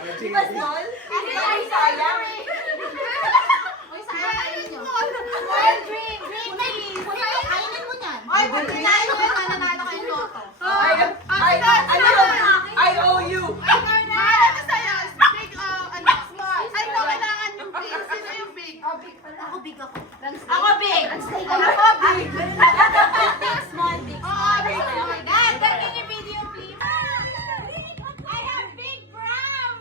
Di ba small? Hindi ay sayang. Uy, sayang nyo. Small drink, please. Kainin mo niyan. Ay, kinain mo yung nanalo kayong loto. I owe you. Mahalaga sa'yo. Big, small. Ay, no, kailangan yung big. Sino yung big? Ako big ako. Ako big. Ako big. Big, small, big. Oo, big. Dad, can you video, please? I have big brown.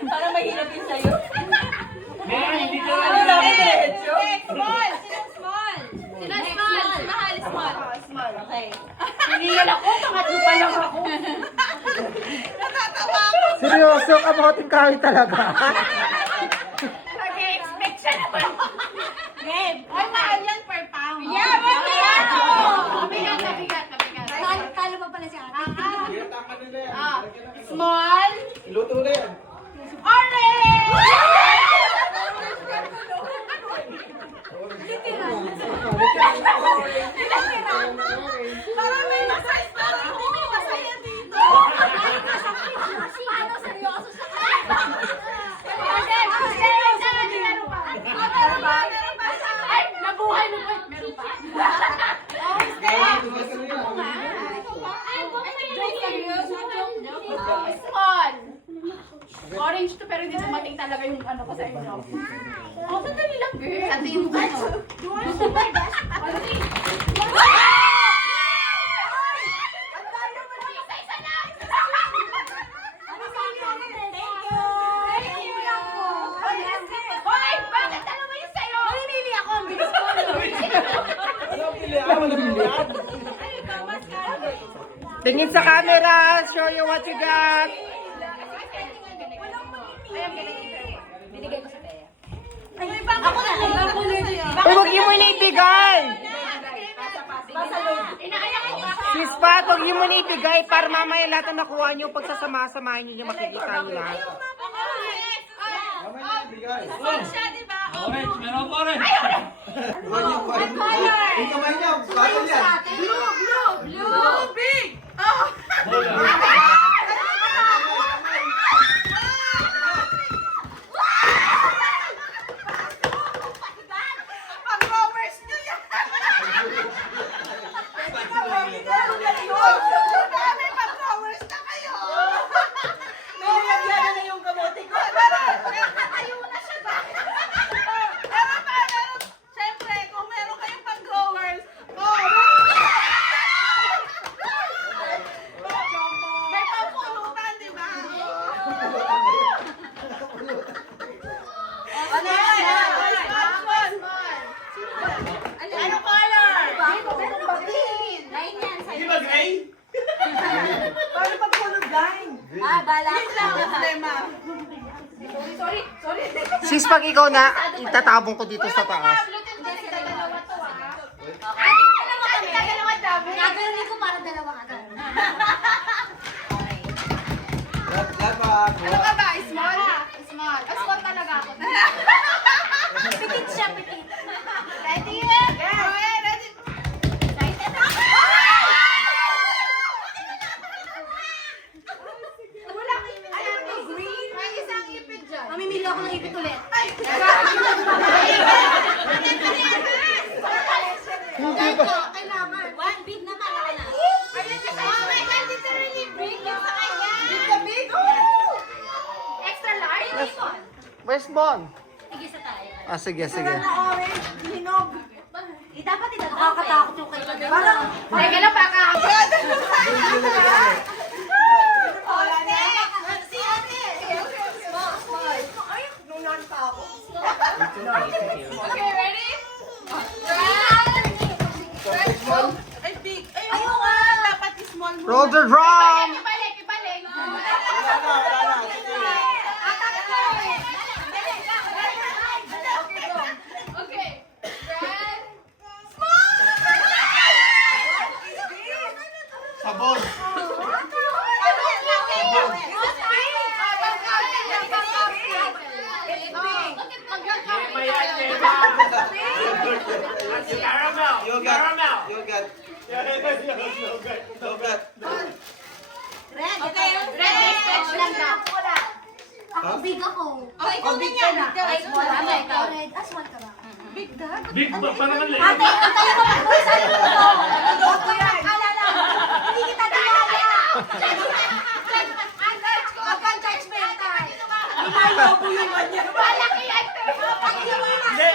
Para mahirap yun sa'yo. Small. Okay. Pilihan ako, pangatlo pa lang ako. Seryoso, kamoting kahoy talaga. Nag-expect siya naman. Game. Ay, mahal yan per pound. Yeah, mabigat! Kabigat. Talo pa pala si ate. Small. Luto na yan. Parang may masay, parang hindi may masaya dito. Paano seryoso sa kanya? Meron pa sa Ay, nabuhay mo pa. Meron pa. Small. Orange to pero hindi dumating talaga yung ano ko sa inyo. Oh, sandali lang, girl. Sa tingin mo ano? Hoy, bakit dalawa yung sa'yo? Mamimili ako, ang bilis ko. Anong pilihan? Tingin sa camera, show you what you got. Binigay ko sa Bea. Ako na. Uy, huwag niyo muna ibigay. Inaayak ko ako. Sis Pat, huwag niyo muna ibigay para mamaya lahat na nakuha niyo pagsasama-samahin niyo makikita niyo lahat. Siya, di ba? Orange, meron pa rin. Yung kamay niya, bago yan. Blue, big. Pag-growers nyo yan. Dami, pag-growers na kayo. Nilagyan na yung kamote ko. Nakatayo na siya ba? Meron. Siyempre, kung meron kayong pag-growers, may pampulutan, di ba? Ano yan? Ano color? Line yan. Di ba gray? Paano pag kulog line? Bala. Yun lang ang problema. Sorry. Sis, pag ikaw na, itatabong ko dito sa taas. Gagawin ko para dalawa agad. Ano ka ba? Small? Small. Small talaga ako. Pikit siya, pikit. Ready? Yeah, ready. Wala kang ipit. Ayan, may green. May isang ipid dyan. Mamimili ako ng ipit ulit. Ay! Kailangan. One big naman ako na. Ayun na sa'yo. Oh my God, dito rin yung big. Yung sa kanya. Big na big. Extra large. Where's Bon? Sige sa tayo. Ah, sige, sige. Orange, hinog. Dapat nakakatakot yung kay Parang, Teka lang, baka ako. wala na. Si ate. Small. Ay, nunan pa ako. Okay, ready? Ay, big. Ayaw nga. Dapat small mo. Roll the drum! Ibalik. Wala na. Caramel. Caramel. Yogurt. Yogurt. Ako big ako. Oh, ikaw na yan. Ay, Small ka ba ikaw? red. Ah, small ka ba? Big dad. Big ba? Parang mali. Ate, ang tayo ko mag-usa dito. Ako yan. Alala. Hindi kita nilaya. Huwag kang judgmental. Lumayo po yung kanya. Malaki yan. Pagin mo na. Hindi.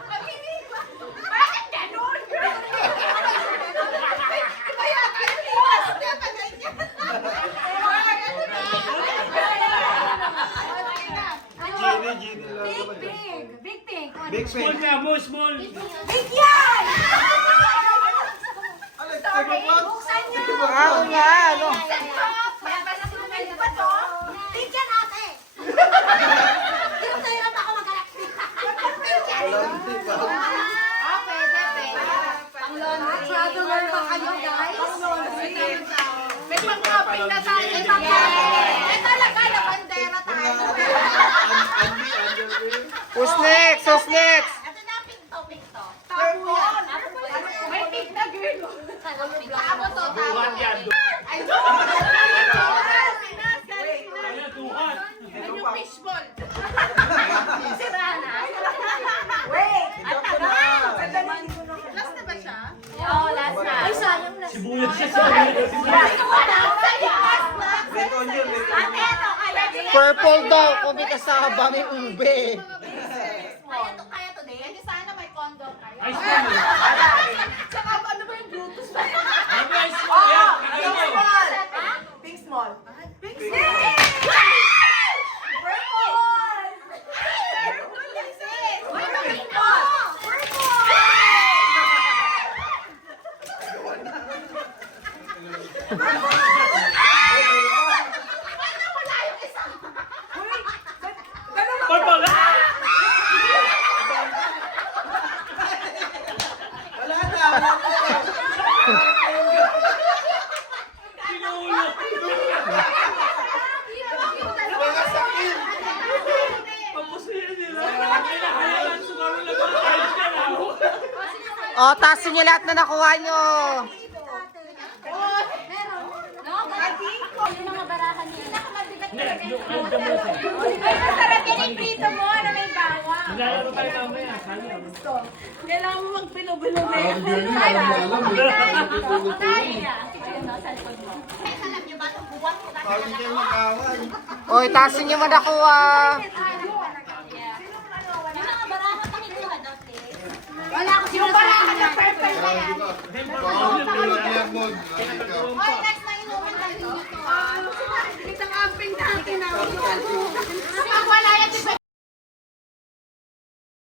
Pagin mo. Bakit ganun? Kaya iwas na pagay niya. Genie lang Big naman. pig. Big pig. Big Small pig. nga mo, small. Big yan! Alex, tignan mo. Buksan niyo. Ah, nga, ano? Big yan, ate. Dito hirap ako mag-alak. Wala, hindi ba? Traveler ba kayo, guys? May pang-camping na tayo. Eh, talaga, na bandera tayo. Andy, underwear. Who's next? Who's next? Ito na, pinto. May pig na girl. Tabo to, Duhat yan. Ay, Kaya duhat. Yan yung fishball. Wait! Ito na. Last na ba siya? Oo, last na. Ay, sayang last. Sibuyas siya sa akin. Red onion, red Ate, onion. ito, kaya Purple daw, kung may kasama, may ube. Kaya to din? Hindi sana may condom kayo. Ay, small. Tsaka ano ba yung Bluetooth ba? Ano ba yung small yan? Ano ba yun? Pink small. Pink Purple. Ah! Wala na, wala na. Pinulo. Mga sakit. Papusin nila. Ay, nakayalan. Siguro lang. Ayos ka na. O, tasin niyo lahat na nakuha niyo. Yung mga barahan niya. Ay, masarap yan yung prito mo na may bawang. Maglalaro tayo mamaya. Sayang. Kailangan mo magpinubilo na yan. Pwede kayo mag-away. Oy, tasin niyo mo nakuha. Wala ako sino barahan na purple na yan. Next na inumin tayo dito. Isang amping natin.